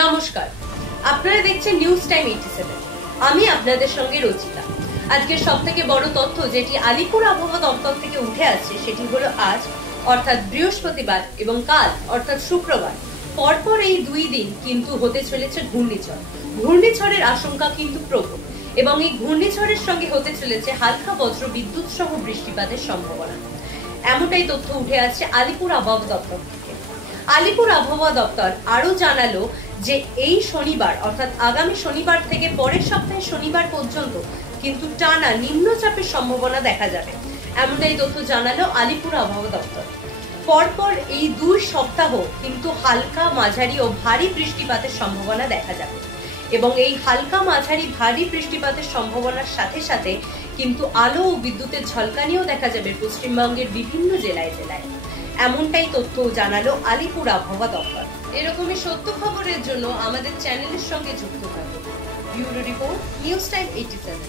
নমস্কার, আপনারা দেখছেন নিউজ টাইম 87। আমি আপনাদের সঙ্গে রচিতা। আজকের সবথেকে বড় তথ্য যেটি আলিপুর আবহাওয়া দপ্তর থেকে উঠে আসছে সেটি হলো আজ অর্থাৎ বৃহস্পতিবার এবং কাল অর্থাৎ শুক্রবার পরপর এই দুই দিন কিন্তু হতে চলেছে ঘূর্ণিঝড়। ঘূর্ণিঝড়ের আশঙ্কা কিন্তু প্রবল এবং এই ঘূর্ণিঝড়ের সঙ্গে হতে চলেছে হালকা বজ্র বিদ্যুৎ সহ বৃষ্টিপাতের সম্ভাবনা। এমনটাই তথ্য উঠে আসছে আলিপুর আবহাওয়া দপ্তর থেকে। আলিপুর আবহাওয়া দপ্তর আরো জানালো যে এই শনিবার অর্থাৎ আগামী শনিবার থেকে পরের সপ্তাহে শনিবার পর্যন্ত কিন্তু টানা নিম্নচাপের সম্ভাবনা দেখা যাবে। এমনটাই তথ্য জানালো আলিপুর আবহাওয়া দপ্তর। পরপর এই 2 সপ্তাহ কিন্তু হালকা মাঝারি ও ভারী বৃষ্টিপাতের সম্ভাবনা দেখা যাবে এবং এই হালকা মাঝারি ভারী বৃষ্টিপাতের সম্ভাবনার সাথে সাথে কিন্তু আলো ও বিদ্যুতের ঝলকানিও দেখা যাবে পশ্চিমবঙ্গের বিভিন্ন জেলায় জেলায়। এমনটাই তথ্য জানালো আলিপুর আবহাওয়া দপ্তর। এরকমই সত্য খবরের জন্য আমাদের চ্যানেলের সঙ্গে যুক্ত থাকুন। Bureau report, news time 87।